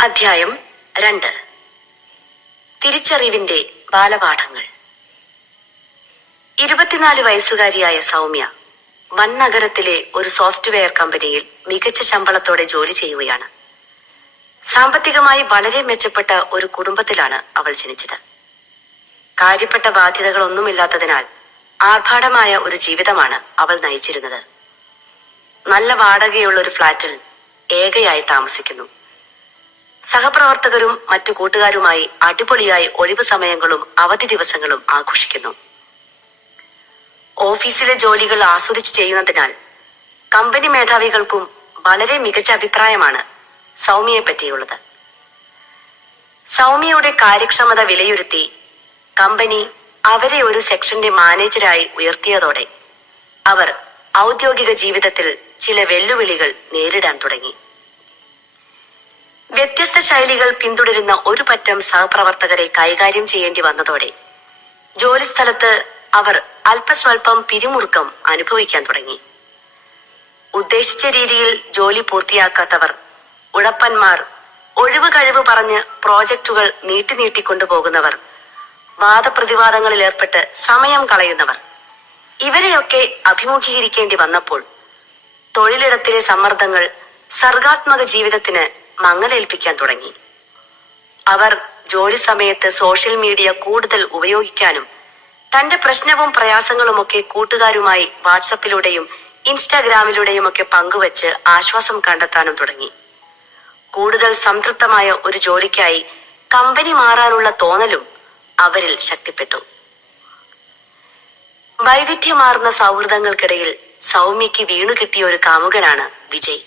അധ്യായം 2. തിരിച്ചറിവിന്റെ ബാലപാഠങ്ങൾ. 24 വയസ്സുകാരിയായ സൗമ്യ വൻ നഗരത്തിലെ ഒരു സോഫ്റ്റ്വെയർ കമ്പനിയിൽ മികച്ച ശമ്പളത്തോടെ ജോലി ചെയ്യുകയാണ്. സാമ്പത്തികമായി വളരെ മെച്ചപ്പെട്ട ഒരു കുടുംബത്തിലാണ് അവൾ ജനിച്ചത്. കാര്യപ്പെട്ട ബാധ്യതകളൊന്നുമില്ലാത്തതിനാൽ ആർഭാടമായ ഒരു ജീവിതമാണ് അവൾ നയിച്ചിരുന്നത്. നല്ല വാടകയുള്ള ഒരു ഫ്ളാറ്റിൽ ഏകയായി താമസിക്കുന്നു. സഹപ്രവർത്തകരും മറ്റു കൂട്ടുകാരുമായി അടിപൊളിയായി ഒഴിവു സമയങ്ങളും അവധി ദിവസങ്ങളും ആഘോഷിക്കുന്നു. ഓഫീസിലെ ജോലികൾ ആസ്വദിച്ചു ചെയ്യുന്നതിനാൽ കമ്പനി മേധാവികൾക്കും വളരെ മികച്ച അഭിപ്രായമാണ് സൗമ്യയെ പറ്റിയുള്ളത്. സൗമ്യയുടെ കാര്യക്ഷമത വിലയിരുത്തി കമ്പനി അവരെ ഒരു സെക്ഷന്റെ മാനേജരായി ഉയർത്തിയതോടെ അവർ ഔദ്യോഗിക ജീവിതത്തിൽ ചില വെല്ലുവിളികൾ നേരിടാൻ തുടങ്ങി. വ്യത്യസ്ത ശൈലികൾ പിന്തുടരുന്ന ഒരു പറ്റം സഹപ്രവർത്തകരെ കൈകാര്യം ചെയ്യേണ്ടി വന്നതോടെ ജോലിസ്ഥലത്ത് അവർ അല്പസ്വല്പം പിരിമുറുക്കം അനുഭവിക്കാൻ തുടങ്ങി. ഉദ്ദേശിച്ച രീതിയിൽ ജോലി പൂർത്തിയാക്കാത്തവർ, ഉഴപ്പന്മാർ, ഒഴിവ് കഴിവ് പറഞ്ഞ് പ്രോജക്റ്റുകൾ നീട്ടിക്കൊണ്ടുപോകുന്നവർ, വാദപ്രതിവാദങ്ങളിൽ ഏർപ്പെട്ട് സമയം കളയുന്നവർ, ഇവരെയൊക്കെ അഭിമുഖീകരിക്കേണ്ടി വന്നപ്പോൾ തൊഴിലിടത്തിലെ സമ്മർദ്ദങ്ങൾ സർഗാത്മക ജീവിതത്തിന് മങ്ങലേൽപ്പിക്കാൻ തുടങ്ങി. അവർ ജോലി സമയത്ത് സോഷ്യൽ മീഡിയ കൂടുതൽ ഉപയോഗിക്കാനും തന്റെ പ്രശ്നവും പ്രയാസങ്ങളുമൊക്കെ കൂട്ടുകാരുമായി വാട്സപ്പിലൂടെയും ഇൻസ്റ്റാഗ്രാമിലൂടെയും ഒക്കെ പങ്കുവച്ച് ആശ്വാസം കണ്ടെത്താനും തുടങ്ങി. കൂടുതൽ സംതൃപ്തമായ ഒരു ജോലിക്കായി കമ്പനി മാറാനുള്ള തോന്നലും അവരിൽ ശക്തിപ്പെട്ടു. വൈവിധ്യമാർന്ന സൗഹൃദങ്ങൾക്കിടയിൽ സൗമ്യയ്ക്ക് വീണുകിട്ടിയ ഒരു കാമുകനാണ് വിജയ്.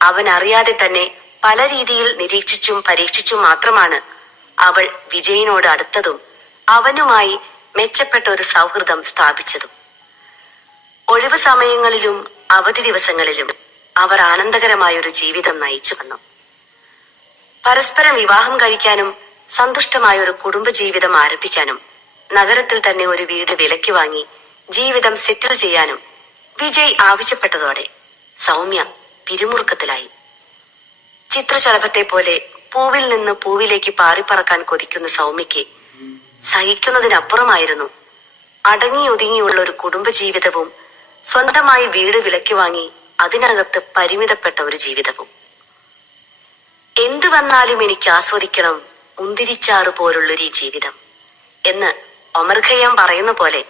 അവൻ അറിയാതെ തന്നെ പല രീതിയിൽ നിരീക്ഷിച്ചും പരീക്ഷിച്ചും മാത്രമാണ് അവൾ വിജയിനോട് അടുത്തതും അവനുമായി മെച്ചപ്പെട്ട ഒരു സൗഹൃദം സ്ഥാപിച്ചതും. ഒഴിവു സമയങ്ങളിലും അവധി ദിവസങ്ങളിലും അവർ ആനന്ദകരമായ ഒരു ജീവിതം നയിച്ചു വന്നു. പരസ്പരം വിവാഹം കഴിക്കാനും സന്തുഷ്ടമായ ഒരു കുടുംബജീവിതം ആരംഭിക്കാനും നഗരത്തിൽ തന്നെ ഒരു വീട് വിലയ്ക്ക് വാങ്ങി ജീവിതം സെറ്റിൽ ചെയ്യാനും വിജയ് ആവശ്യപ്പെട്ടതോടെ സൗമ്യ പിരിമുറുക്കത്തിലായി. ചിത്രശലഭത്തെ പോലെ പൂവിൽ നിന്ന് പൂവിലേക്ക് പാറിപ്പറക്കാൻ കൊതിക്കുന്ന സൗമ്യയ്ക്ക് സഹിക്കുന്നതിനപ്പുറമായിരുന്നു അടങ്ങി ഒതുങ്ങിയുള്ള ഒരു കുടുംബജീവിതവും സ്വന്തമായി വീട് വിലയ്ക്ക് വാങ്ങി അതിനകത്ത് പരിമിതപ്പെട്ട ഒരു ജീവിതവും. എന്തു വന്നാലും എനിക്ക് ആസ്വദിക്കണം മുന്തിരിച്ചാറ് പോലുള്ളൊരു ഈ ജീവിതം എന്ന് ഒമർ ഖയ്യാം പറയുന്ന പോലെ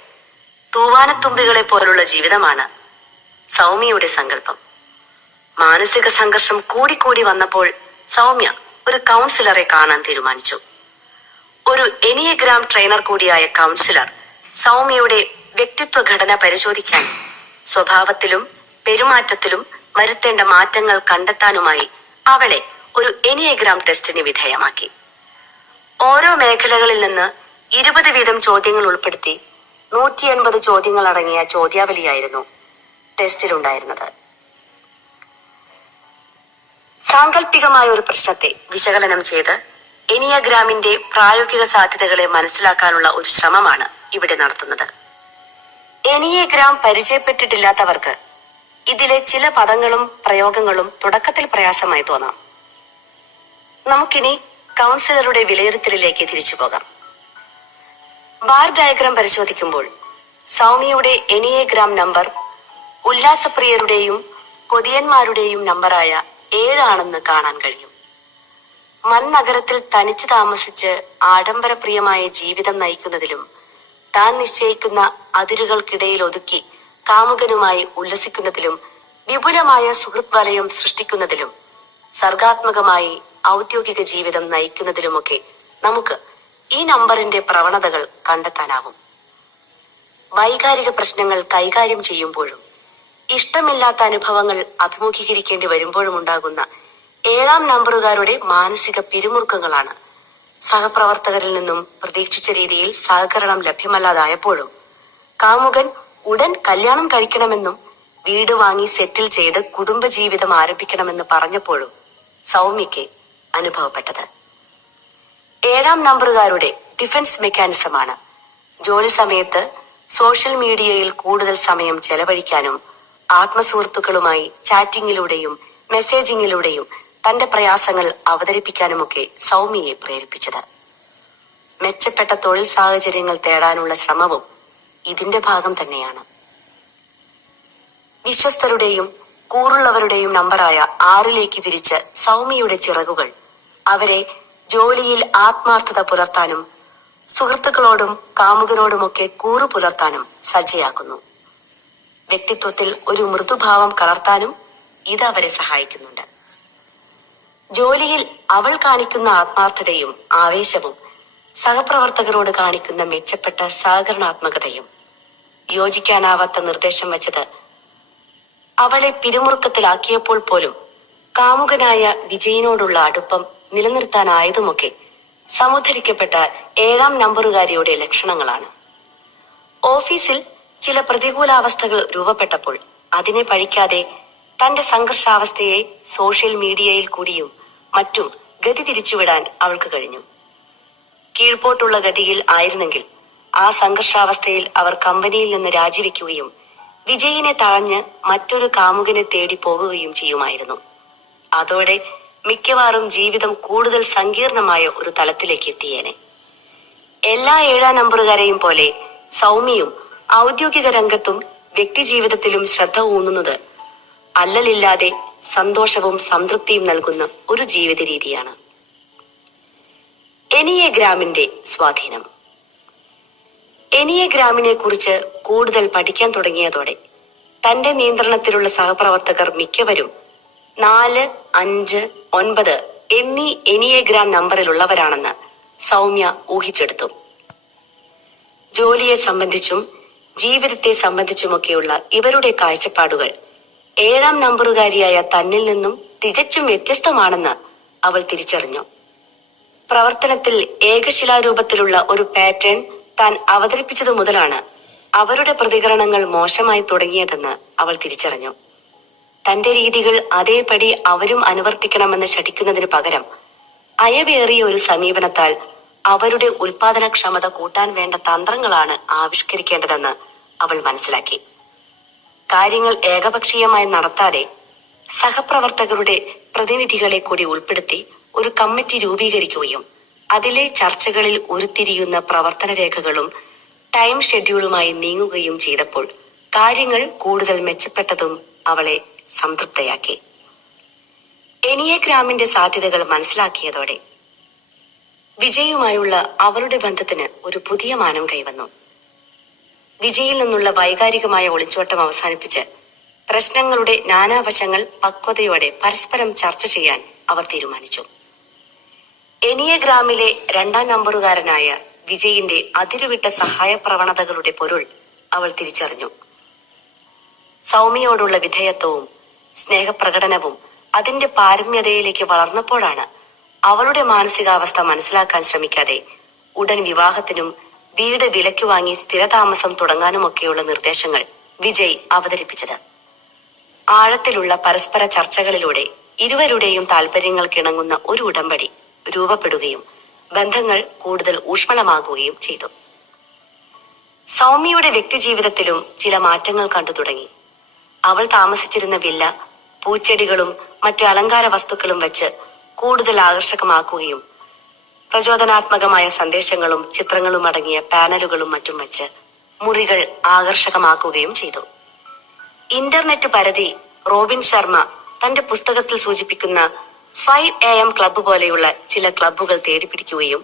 തൂവാനത്തുമ്പികളെ പോലുള്ള ജീവിതമാണ് സൗമ്യയുടെ സങ്കല്പം. മാനസിക സംഘർഷം കൂടിക്കൂടി വന്നപ്പോൾ സൗമ്യ ഒരു കൗൺസിലറെ കാണാൻ തീരുമാനിച്ചു. ഒരു എനിയഗ്രാം ട്രെയിനർ കൂടിയായ കൗൺസിലർ സൗമ്യയുടെ വ്യക്തിത്വ ഘടന പരിശോധിക്കാൻ സ്വഭാവത്തിലും പെരുമാറ്റത്തിലും വരുത്തേണ്ട മാറ്റങ്ങൾ കണ്ടെത്താനുമായി അവളെ ഒരു എനിയഗ്രാം ടെസ്റ്റിന് വിധേയമാക്കി. ഓരോ മേഖലകളിൽ നിന്ന് 20 വീതം ചോദ്യങ്ങൾ ഉൾപ്പെടുത്തി 180 ചോദ്യങ്ങൾ അടങ്ങിയ ചോദ്യാവലിയായിരുന്നു ടെസ്റ്റിലുണ്ടായിരുന്നത്. സാങ്കല്പികമായ ഒരു പ്രശ്നത്തെ വിശകലനം ചെയ്ത് എനിയഗ്രാമിന്റെ പ്രായോഗിക സാധ്യതകളെ മനസ്സിലാക്കാനുള്ള ഒരു ശ്രമമാണ് ഇവിടെ നടത്തുന്നത്. എനിയഗ്രാം പരിചയപ്പെട്ടിട്ടില്ലാത്തവർക്ക് ഇതിലെ ചില പദങ്ങളും പ്രയോഗങ്ങളും തുടക്കത്തിൽ പ്രയാസമായി തോന്നാം. നമുക്കിനി കൗൺസിലറുടെ വിലയിരുത്തലിലേക്ക് തിരിച്ചു പോകാം. ബാർ ഡയഗ്രാം പരിശോധിക്കുമ്പോൾ സൗമ്യയുടെ എനിയഗ്രാം നമ്പർ ഉല്ലാസപ്രിയരുടെയും കൊതിയന്മാരുടെയും നമ്പറായ 7 ആണെന്ന് കാണാൻ കഴിയും. നഗരത്തിൽ തനിച്ചു താമസിച്ച് ആഡംബരപ്രിയമായ ജീവിതം നയിക്കുന്നതിലും താൻ നിശ്ചയിക്കുന്ന അതിരുകൾക്കിടയിൽ ഒതുക്കി കാമുകനുമായി ഉല്ലസിക്കുന്നതിലും വിപുലമായ സുഹൃത്ത് വലയം സൃഷ്ടിക്കുന്നതിലും സർഗാത്മകമായി ഔദ്യോഗിക ജീവിതം നയിക്കുന്നതിലുമൊക്കെ നമുക്ക് ഈ നമ്പറിന്റെ പ്രവണതകൾ കണ്ടെത്താനാവും. വൈകാരിക പ്രശ്നങ്ങൾ കൈകാര്യം ചെയ്യുമ്പോഴും ഇഷ്ടമില്ലാത്ത അനുഭവങ്ങൾ അഭിമുഖീകരിക്കേണ്ടി വരുമ്പോഴും ഉണ്ടാകുന്ന 7 നമ്പറുകാരുടെ മാനസിക പിരിമുറുക്കങ്ങളാണ് സഹപ്രവർത്തകരിൽ നിന്നും പ്രതീക്ഷിച്ച രീതിയിൽ സഹകരണം ലഭ്യമല്ലാതായപ്പോഴും കാമുകൻ ഉടൻ കല്യാണം കഴിക്കണമെന്നും വീട് വാങ്ങി സെറ്റിൽ ചെയ്ത് കുടുംബജീവിതം ആരംഭിക്കണമെന്ന് പറഞ്ഞപ്പോഴും സൗമ്യയ്ക്ക് അനുഭവപ്പെട്ടത്. 7 നമ്പറുകാരുടെ ഡിഫൻസ് മെക്കാനിസമാണ് ജോലി സമയത്ത് സോഷ്യൽ മീഡിയയിൽ കൂടുതൽ സമയം ചെലവഴിക്കാനും ആത്മസുഹൃത്തുക്കളുമായി ചാറ്റിങ്ങിലൂടെയും മെസ്സേജിങ്ങിലൂടെയും തന്റെ പ്രയാസങ്ങൾ അവതരിപ്പിക്കാനുമൊക്കെ സൗമ്യയെ പ്രേരിപ്പിച്ചത്. മെച്ചപ്പെട്ട തൊഴിൽ സാഹചര്യങ്ങൾ തേടാനുള്ള ശ്രമവും ഇതിന്റെ ഭാഗം തന്നെയാണ്. വിശ്വസ്തരുടെയും കൂറുള്ളവരുടെയും നമ്പറായ 6ലേക്ക് വിരിച്ച സൗമ്യയുടെ ചിറകുകൾ അവരെ ജോലിയിൽ ആത്മാർത്ഥത പുലർത്താനും സുഹൃത്തുക്കളോടും കാമുകനോടുമൊക്കെ കൂറു പുലർത്താനും സജ്ജയാക്കുന്നു. വ്യക്തിത്വത്തിൽ ഒരു മൃദുഭാവം കലർത്താനും ഇത് അവരെ സഹായിക്കുന്നുണ്ട്. ജോലിയിൽ അവൾ കാണിക്കുന്ന ആത്മാർത്ഥതയും ആവേശവും സഹപ്രവർത്തകരോട് കാണിക്കുന്ന മെച്ചപ്പെട്ട സഹകരണാത്മകതയും യോജിക്കാനാവാത്ത നിർദ്ദേശം വച്ചത് അവളെ പിരിമുറുക്കത്തിലാക്കിയപ്പോൾ പോലും കാമുകനായ വിജയിനോടുള്ള അടുപ്പം നിലനിർത്താനായതുമൊക്കെ സമുദ്ധരിക്കപ്പെട്ട 7ാം നമ്പറുകാരിയുടെ ലക്ഷണങ്ങളാണ്. ഓഫീസിൽ ചില പ്രതികൂലാവസ്ഥകൾ രൂപപ്പെട്ടപ്പോൾ അതിനെ പഴിക്കാതെ തന്റെ സംഘർഷാവസ്ഥയെ സോഷ്യൽ മീഡിയയിൽ കൂടിയും മറ്റും ഗതി തിരിച്ചുവിടാൻ അവൾക്ക് കഴിഞ്ഞു. കീഴ്പോട്ടുള്ള ഗതിയിൽ ആയിരുന്നെങ്കിൽ ആ സംഘർഷാവസ്ഥയിൽ അവർ കമ്പനിയിൽ നിന്ന് രാജിവെക്കുകയും വിജയിനെ തഴഞ്ഞ് മറ്റൊരു കാമുകനെ തേടി പോകുകയും ചെയ്യുമായിരുന്നു. അതോടെ മിക്കവാറും ജീവിതം കൂടുതൽ സങ്കീർണമായ ഒരു തലത്തിലേക്ക് എത്തിയേനെ. എല്ലാ 7ാം നമ്പറുകാരെയും പോലെ സൗമ്യയും ഔദ്യോഗിക രംഗത്തും വ്യക്തിജീവിതത്തിലും ശ്രദ്ധ ഊന്നുന്നത് അല്ലലില്ലാതെ സന്തോഷവും സംതൃപ്തിയും നൽകുന്ന ഒരു ജീവിത രീതിയാണ്. എനിയേഗ്രാമിന്റെ സ്വാധീനം. എനിയേഗ്രാമിനെ കുറിച്ച് കൂടുതൽ പഠിക്കാൻ തുടങ്ങിയതോടെ തന്റെ നിയന്ത്രണത്തിലുള്ള സഹപ്രവർത്തകർ മിക്കവരും 4, 5, 9 എന്നീ എനിയേഗ്രാം നമ്പറിലുള്ളവരാണെന്ന് സൗമ്യ ഊഹിച്ചെടുത്തു. ജോലിയെ സംബന്ധിച്ചും ജീവിതത്തെ സംബന്ധിച്ചുമൊക്കെയുള്ള ഇവരുടെ കാഴ്ചപ്പാടുകൾ 7ാം നമ്പറുകാരിയായ തന്നിൽ നിന്നും തികച്ചും വ്യത്യസ്തമാണെന്ന് അവൾ തിരിച്ചറിഞ്ഞു. പ്രവർത്തനത്തിൽ ഏകശിലാരൂപത്തിലുള്ള ഒരു പാറ്റേൺ താൻ അവതരിപ്പിച്ചതു മുതലാണ് അവരുടെ പ്രതികരണങ്ങൾ മോശമായി തുടങ്ങിയതെന്ന് അവൾ തിരിച്ചറിഞ്ഞു. തന്റെ രീതികൾ അതേപടി അവരും അനുവർത്തിക്കണമെന്ന് ശഠിക്കുന്നതിന് പകരം അയവേറിയ ഒരു സമീപനത്താൽ അവരുടെ ഉൽപാദനക്ഷമത കൂട്ടാൻ വേണ്ട തന്ത്രങ്ങളാണ് ആവിഷ്കരിക്കേണ്ടതെന്ന് അവൾ മനസ്സിലാക്കി. കാര്യങ്ങൾ ഏകപക്ഷീയമായി നടത്താതെ സഹപ്രവർത്തകരുടെ പ്രതിനിധികളെ കൂടി ഉൾപ്പെടുത്തി ഒരു കമ്മിറ്റി രൂപീകരിക്കുകയും അതിലെ ചർച്ചകളിൽ ഉരുത്തിരിയുന്ന പ്രവർത്തന രേഖകളും ടൈം ഷെഡ്യൂളുമായി നീങ്ങുകയും ചെയ്തപ്പോൾ കാര്യങ്ങൾ കൂടുതൽ മെച്ചപ്പെട്ടതും അവളെ സംതൃപ്തയാക്കി. എനിയേഗ്രാമിന്റെ സാധ്യതകൾ മനസ്സിലാക്കിയതോടെ വിജയുമായുള്ള അവളുടെ ബന്ധത്തിന് ഒരു പുതിയ മാനം കൈവന്നു. വിജയിൽ നിന്നുള്ള വൈകാരികമായ ഒളിച്ചോട്ടം അവസാനിപ്പിച്ച് പ്രശ്നങ്ങളുടെ നാനാവശങ്ങൾ പക്വതയോടെ പരസ്പരം ചർച്ച ചെയ്യാൻ അവർ തീരുമാനിച്ചു. എനിയേഗ്രാമിലെ 2ാം നമ്പറുകാരനായ വിജയിന്റെ അതിരുവിട്ട സഹായ പ്രവണതകളുടെ പൊരുൾ അവൾ തിരിച്ചറിഞ്ഞു. സൗമ്യയോടുള്ള വിധേയത്വവും സ്നേഹപ്രകടനവും അതിന്റെ പാരമ്യതയിലേക്ക് വളർന്നപ്പോഴാണ് അവളുടെ മാനസികാവസ്ഥ മനസ്സിലാക്കാൻ ശ്രമിക്കാതെ ഉടൻ വിവാഹത്തിനും വീട് വിലയ്ക്ക് വാങ്ങി സ്ഥിരതാമസം തുടങ്ങാനുമൊക്കെയുള്ള നിർദ്ദേശങ്ങൾ വിജയ് അവതരിപ്പിച്ചത്. ആഴത്തിലുള്ള പരസ്പര ചർച്ചകളിലൂടെ ഇരുവരുടെയും താല്പര്യങ്ങൾക്കിണങ്ങുന്ന ഒരു ഉടമ്പടി രൂപപ്പെടുകയും ബന്ധങ്ങൾ കൂടുതൽ ഊഷ്മളമാകുകയും ചെയ്തു. സൗമ്യയുടെ വ്യക്തിജീവിതത്തിലും ചില മാറ്റങ്ങൾ കണ്ടു തുടങ്ങി. അവൾ താമസിച്ചിരുന്ന വില്ല പൂച്ചെടികളും മറ്റ് അലങ്കാര വസ്തുക്കളും വെച്ച് കൂടുതൽ ആകർഷകമാക്കുകയും പ്രചോദനാത്മകമായ സന്ദേശങ്ങളും ചിത്രങ്ങളും അടങ്ങിയ പാനലുകളും മറ്റും വെച്ച് മുറികൾ ആകർഷകമാക്കുകയും ചെയ്തു. ഇന്റർനെറ്റ് പരതി റോബിൻ ശർമ്മ തന്റെ പുസ്തകത്തിൽ സൂചിപ്പിക്കുന്ന 5 AM ക്ലബ്ബ് പോലെയുള്ള ചില ക്ലബ്ബുകൾ തേടിപ്പിടിക്കുകയും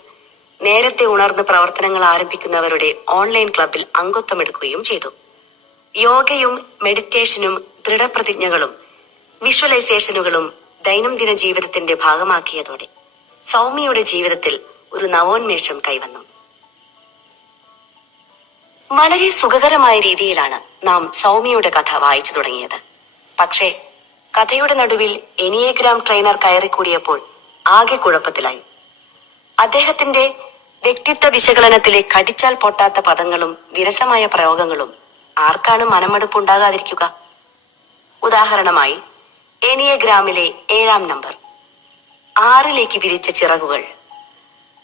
നേരത്തെ ഉണർന്ന് പ്രവർത്തനങ്ങൾ ആരംഭിക്കുന്നവരുടെ ഓൺലൈൻ ക്ലബ്ബിൽ അംഗത്വമെടുക്കുകയും ചെയ്തു. യോഗയും മെഡിറ്റേഷനും ദൃഢപ്രതിജ്ഞകളും വിഷ്വലൈസേഷനുകളും ദൈനംദിന ജീവിതത്തിന്റെ ഭാഗമാക്കിയതോടെ സൗമ്യയുടെ ജീവിതത്തിൽ ഒരു നവോന്മേഷം കൈവന്നു. വളരെ സുഖകരമായ രീതിയിലാണ് നാം സൗമ്യയുടെ കഥ വായിച്ചു തുടങ്ങിയത്. പക്ഷേ കഥയുടെ നടുവിൽ എനിയേഗ്രാം ട്രെയിനർ കയറിക്കൂടിയപ്പോൾ ആകെ കുഴപ്പത്തിലായി. അദ്ദേഹത്തിന്റെ വ്യക്തിത്വ വിശകലനത്തിലെ കടിച്ചാൽ പൊട്ടാത്ത പദങ്ങളും വിരസമായ പ്രയോഗങ്ങളും ആർക്കാണ് മനമടുപ്പുണ്ടാകാതിരിക്കുക? ഉദാഹരണമായി എനിയേഗ്രാമിലെ 7ാം നമ്പർ 6ലേക്ക് വിരിച്ച ചിറകുകൾ,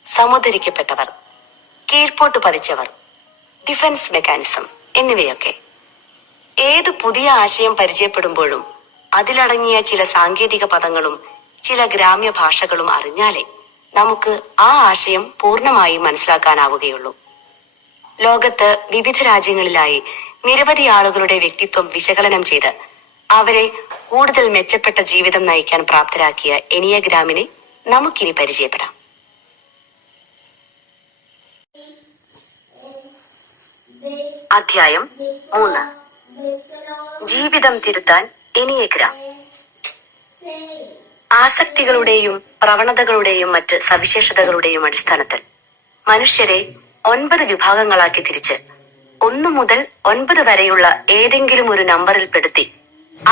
സമുദ്ധരിക്കപ്പെട്ടവർ, കീഴ്പോട്ട് പതിച്ചവർ, ഡിഫൻസ് മെക്കാനിസം എന്നിവയൊക്കെ. ഏത് പുതിയ ആശയം പരിചയപ്പെടുമ്പോഴും അതിലടങ്ങിയ ചില സാങ്കേതിക പദങ്ങളും ചില ഗ്രാമ്യ ഭാഷകളും അറിഞ്ഞാലേ നമുക്ക് ആ ആശയം പൂർണ്ണമായും മനസ്സിലാക്കാനാവുകയുള്ളൂ. ലോകത്ത് വിവിധ രാജ്യങ്ങളിലായി നിരവധി ആളുകളുടെ വ്യക്തിത്വം വിശകലനം ചെയ്ത് അവരെ കൂടുതൽ മെച്ചപ്പെട്ട ജീവിതം നയിക്കാൻ പ്രാപ്തരാക്കിയ എനിയഗ്രാമിനെ നമുക്കിനി പരിചയപ്പെടാം. അധ്യായം 3. ജീവിതം തിരുത്താൻ എനിയഗ്രാം. ആസക്തികളുടെയും പ്രവണതകളുടെയും മറ്റ് സവിശേഷതകളുടെയും അടിസ്ഥാനത്തിൽ മനുഷ്യരെ 9 വിഭാഗങ്ങളാക്കി തിരിച്ച് 1 മുതൽ 9 വരെയുള്ള ഏതെങ്കിലും ഒരു നമ്പറിൽ പെടുത്തി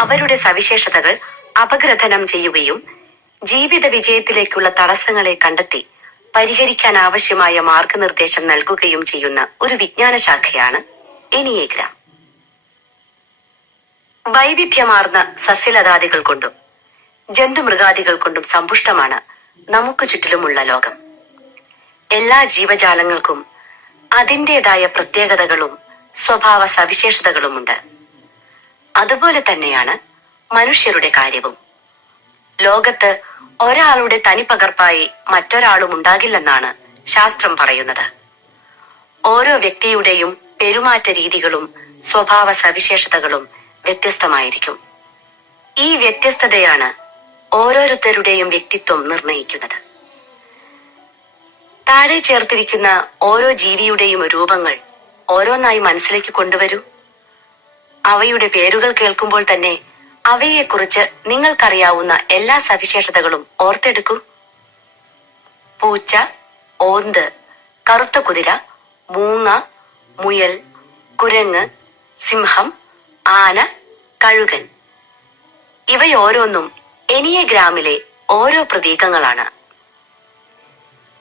അവരുടെ സവിശേഷതകൾ അപഗ്രഥനം ചെയ്യുകയും ജീവിത വിജയത്തിലേക്കുള്ള തടസ്സങ്ങളെ കണ്ടെത്തി പരിഹരിക്കാൻ ആവശ്യമായ മാർഗനിർദ്ദേശം നൽകുകയും ചെയ്യുന്ന ഒരു വിജ്ഞാന ശാഖയാണ് എനിയഗ്രാം. വൈവിധ്യമാർന്ന സസ്യലതാദികൾ കൊണ്ടും ജന്തുമൃഗാദികൾ കൊണ്ടും സമ്പുഷ്ടമാണ് നമുക്ക് ചുറ്റിലുമുള്ള ലോകം. എല്ലാ ജീവജാലങ്ങൾക്കും അതിൻ്റെതായ പ്രത്യേകതകളും സ്വഭാവ സവിശേഷതകളുമുണ്ട്. അതുപോലെ തന്നെയാണ് മനുഷ്യരുടെ കാര്യവും. ലോകത്ത് ഒരാളുടെ തനിപ്പകർപ്പായി മറ്റൊരാളും ഉണ്ടാകില്ലെന്നാണ് ശാസ്ത്രം പറയുന്നത്. ഓരോ വ്യക്തിയുടെയും പെരുമാറ്റ രീതികളും സ്വഭാവ സവിശേഷതകളും വ്യത്യസ്തമായിരിക്കും. ഈ വ്യത്യസ്തതയാണ് ഓരോരുത്തരുടെയും വ്യക്തിത്വം നിർണയിക്കുന്നത്. താഴെ ചേർത്തിരിക്കുന്ന ഓരോ ജീവിയുടെയും രൂപങ്ങൾ ഓരോന്നായി മനസ്സിലേക്ക് കൊണ്ടുവരൂ. അവയുടെ പേരുകൾ കേൾക്കുമ്പോൾ തന്നെ അവയെക്കുറിച്ച് നിങ്ങൾക്കറിയാവുന്ന എല്ലാ സവിശേഷതകളും ഓർത്തെടുക്കൂ. പൂച്ച, ഓന്ത്, കറുത്ത കുതിര, മൂങ്ങ, മുയൽ, കുരങ്ങ്, സിംഹം, ആന, കഴുകൻ. ഇവയോരോന്നും എനിയഗ്രാമിലെ ഓരോ പ്രതീകങ്ങളാണ്.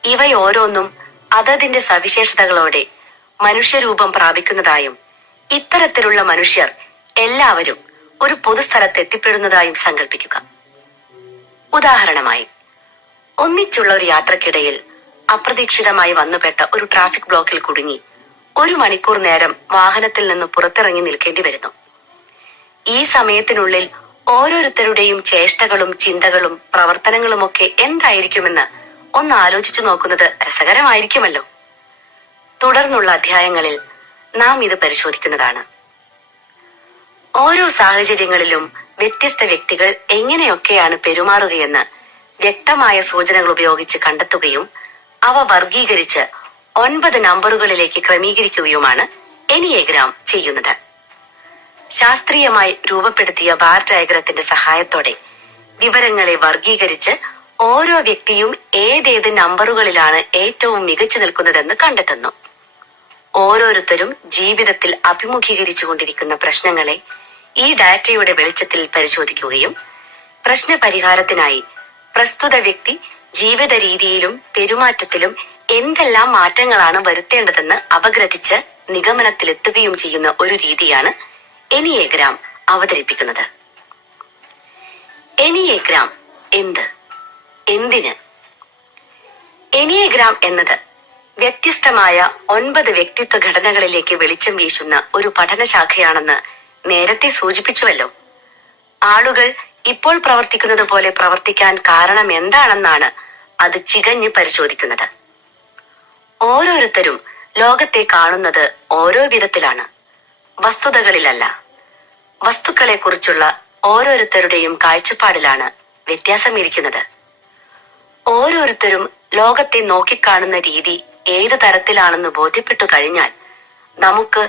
ഇവയോരോന്നും അതതിന്റെ സവിശേഷതകളോടെ മനുഷ്യരൂപം പ്രാപിക്കുന്നതായും ഇത്തരത്തിലുള്ള മനുഷ്യർ എല്ലാവരും ഒരു പൊതുസ്ഥലത്ത് എത്തിപ്പെടുന്നതായും സങ്കല്പിക്കുക. ഉദാഹരണമായി, ഒന്നിച്ചുള്ള ഒരു യാത്രക്കിടയിൽ അപ്രതീക്ഷിതമായി വന്നുപെട്ട ഒരു ട്രാഫിക് ബ്ലോക്കിൽ കുടുങ്ങി 1 മണിക്കൂർ നേരം വാഹനത്തിൽ നിന്ന് പുറത്തിറങ്ങി നിൽക്കേണ്ടി വരുന്നു. ഈ സമയത്തിനുള്ളിൽ ഓരോരുത്തരുടെയും ചേഷ്ടകളും ചിന്തകളും പ്രവർത്തനങ്ങളുമൊക്കെ എന്തായിരിക്കുമെന്ന് ഒന്ന് ആലോചിച്ചു നോക്കുന്നത് രസകരമായിരിക്കുമല്ലോ. തുടർന്നുള്ള അധ്യായങ്ങളിൽ നാം ഇത് പരിശോധിക്കുന്നതാണ്. ഓരോ സാഹചര്യങ്ങളിലും വ്യത്യസ്ത വ്യക്തികൾ എങ്ങനെയൊക്കെയാണ് പെരുമാറുകയെന്ന് വ്യക്തമായ സൂചനകൾ ഉപയോഗിച്ച് കണ്ടെത്തുകയും അവ വർഗീകരിച്ച് 9 നമ്പറുകളിലേക്ക് ക്രമീകരിക്കുകയുമാണ് എനിയഗ്രാം ചെയ്യുന്നത്. ശാസ്ത്രീയമായി രൂപപ്പെടുത്തിയ ബാർ ഡയഗ്രത്തിന്റെ സഹായത്തോടെ വിവരങ്ങളെ വർഗീകരിച്ച് ഓരോ വ്യക്തിയും ഏതേത് നമ്പറുകളിലാണ് ഏറ്റവും മികച്ചു നിൽക്കുന്നതെന്ന് കണ്ടെത്തുന്നു. ഓരോരുത്തരും ജീവിതത്തിൽ അഭിമുഖീകരിച്ചു കൊണ്ടിരിക്കുന്ന പ്രശ്നങ്ങളെ ഈ ഡാറ്റയുടെ വെളിച്ചത്തിൽ പരിശോധിക്കുകയും പ്രശ്ന പരിഹാരത്തിനായി പ്രസ്തുത വ്യക്തി ജീവിത രീതിയിലും പെരുമാറ്റത്തിലും എന്തെല്ലാം മാറ്റങ്ങളാണ് വരുത്തേണ്ടതെന്ന് അപഗ്രഥിച്ച് നിഗമനത്തിലെത്തുകയും ചെയ്യുന്ന ഒരു രീതിയാണ് എനിയഗ്രാം അവതരിപ്പിക്കുന്നത്. എനിയഗ്രാം എന്തിന്? എനിയഗ്രാം എന്നത് വ്യത്യസ്തമായ 9 വ്യക്തിത്വ ഘടനകളിലേക്ക് വെളിച്ചം വീശുന്ന ഒരു പഠനശാഖയാണെന്ന് നേരത്തെ സൂചിപ്പിച്ചുവല്ലോ. ആളുകൾ ഇപ്പോൾ പ്രവർത്തിക്കുന്നത് പോലെ പ്രവർത്തിക്കാൻ കാരണം എന്താണെന്നാണ് അത് ചികഞ്ഞ് പരിശോധിക്കുന്നത്. ഓരോരുത്തരും ലോകത്തെ കാണുന്നത് ഓരോ വിധത്തിലാണ്, വസ്തുതകളിലല്ല. വസ്തുക്കളെ കുറിച്ചുള്ള ഓരോരുത്തരുടെയും കാഴ്ചപ്പാടിലാണ് വ്യത്യാസമിരിക്കുന്നത്. ഓരോരുത്തരും ലോകത്തെ നോക്കിക്കാണുന്ന രീതി ഏത് തരത്തിലാണെന്ന് ബോധ്യപ്പെട്ടു കഴിഞ്ഞാൽ നമുക്ക്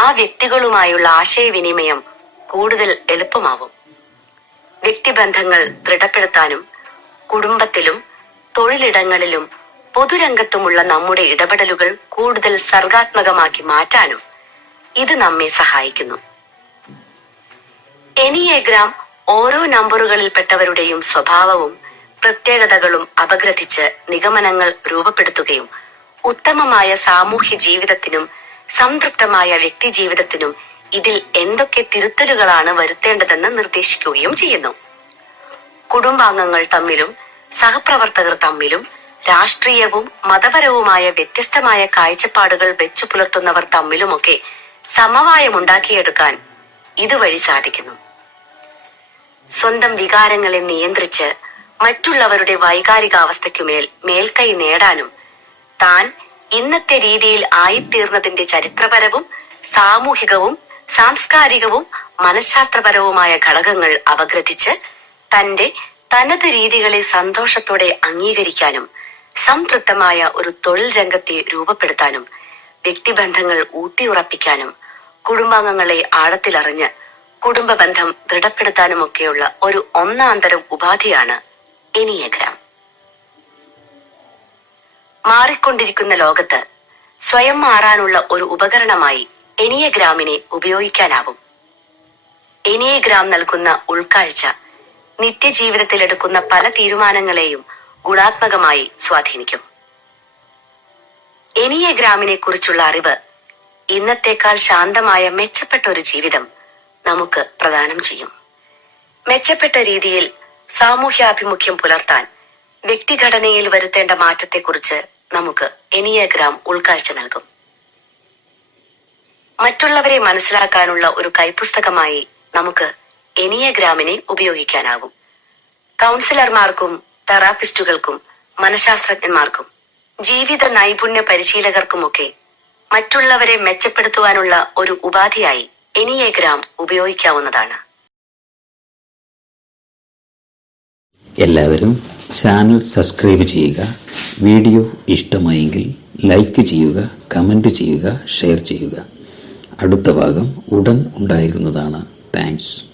ആ വ്യക്തികളുമായുള്ള ആശയവിനിമയം കൂടുതൽ എളുപ്പമാവും. വ്യക്തിബന്ധങ്ങൾ ദൃഢപ്പെടുത്താനും കുടുംബത്തിലും തൊഴിലിടങ്ങളിലും പൊതുരംഗത്തുമുള്ള നമ്മുടെ ഇടപെടലുകൾ കൂടുതൽ സർഗാത്മകമാക്കി മാറ്റാനും ഇത് നമ്മെ സഹായിക്കുന്നു. എനിയഗ്രാം ഓരോ നമ്പറുകളിൽപ്പെട്ടവരുടെയും സ്വഭാവവും പ്രത്യേകതകളും അപഗ്രഥിച്ച് നിഗമനങ്ങൾ രൂപപ്പെടുത്തുകയും ഉത്തമമായ സാമൂഹ്യ ജീവിതത്തിനും സംതൃപ്തമായ വ്യക്തി ജീവിതത്തിനും ഇതിൽ എന്തൊക്കെ തിരുത്തലുകളാണ് വരുത്തേണ്ടതെന്ന് നിർദ്ദേശിക്കുകയും ചെയ്യുന്നു. കുടുംബാംഗങ്ങൾ തമ്മിലും സഹപ്രവർത്തകർ തമ്മിലും രാഷ്ട്രീയവും മതപരവുമായ വ്യത്യസ്തമായ കാഴ്ചപ്പാടുകൾ വെച്ചു പുലർത്തുന്നവർ തമ്മിലുമൊക്കെ സമവായമുണ്ടാക്കിയെടുക്കാൻ ഇതുവഴി സാധിക്കുന്നു. സ്വന്തം വികാരങ്ങളെ നിയന്ത്രിച്ച് മറ്റുള്ളവരുടെ വൈകാരികാവസ്ഥയ്ക്കുമേൽ മേൽക്കൈ നേടാനും താൻ ഇന്നത്തെ രീതിയിൽ ആയിത്തീർന്നതിന്റെ ചരിത്രപരവും സാമൂഹികവും സാംസ്കാരികവും മനഃശാസ്ത്രപരവുമായ ഘടകങ്ങൾ അപഗ്രഥിച്ച് തന്റെ തനത് രീതികളെ സന്തോഷത്തോടെ അംഗീകരിക്കാനും സംതൃപ്തമായ ഒരു തൊഴിൽ രംഗത്തെ രൂപപ്പെടുത്താനും വ്യക്തിബന്ധങ്ങൾ ഊട്ടിയുറപ്പിക്കാനും കുടുംബാംഗങ്ങളെ ആഴത്തിലറിഞ്ഞ് കുടുംബ ബന്ധം ദൃഢപ്പെടുത്താനുമൊക്കെയുള്ള ഒരു ഒന്നാന്തരം ഉപാധിയാണ് എനിയഗ്രാം. മാറിക്കൊണ്ടിരിക്കുന്ന ലോകത്ത് സ്വയം മാറാനുള്ള ഒരു ഉപകരണമായി എനിയഗ്രാമിനെ ഉപയോഗിക്കാനാവും. എനിയഗ്രാം നൽകുന്ന ഉൾക്കാഴ്ച നിത്യജീവിതത്തിൽ എടുക്കുന്ന പല തീരുമാനങ്ങളെയും ഗുണാത്മകമായി സ്വാധീനിക്കും. എനിയഗ്രാമിനെ കുറിച്ചുള്ള അറിവ് ഇന്നത്തേക്കാൾ ശാന്തമായ മെച്ചപ്പെട്ട ഒരു ജീവിതം നമുക്ക് പ്രദാനം ചെയ്യും. മെച്ചപ്പെട്ട രീതിയിൽ സാമൂഹ്യാഭിമുഖ്യം പുലർത്താൻ വ്യക്തിഘടനയിൽ വരുത്തേണ്ട മാറ്റത്തെക്കുറിച്ച് നമുക്ക് എനിയഗ്രാം ഉൾക്കാഴ്ച നൽകും. മറ്റുള്ളവരെ മനസ്സിലാക്കാനുള്ള ഒരു കൈപ്പുസ്തകമായി നമുക്ക് എനിയഗ്രാമിനെ ഉപയോഗിക്കാനാകും. കൗൺസിലർമാർക്കും തെറാപ്പിസ്റ്റുകൾക്കും മനഃശാസ്ത്രജ്ഞന്മാർക്കും ജീവിത നൈപുണ്യ പരിശീലകർക്കുമൊക്കെ മറ്റുള്ളവരെ മെച്ചപ്പെടുത്തുവാനുള്ള ഒരു ഉപാധിയായി എനിയഗ്രാം ഉപയോഗിക്കാവുന്നതാണ്. എല്ലാവരും ചാനൽ സബ്സ്ക്രൈബ് ചെയ്യുക. വീഡിയോ ഇഷ്ടമായെങ്കിൽ ലൈക്ക് ചെയ്യുക, കമൻറ്റ് ചെയ്യുക, ഷെയർ ചെയ്യുക. അടുത്ത ഭാഗം ഉടൻ ഉണ്ടായിരിക്കുന്നതാണ്. താങ്ക്സ്.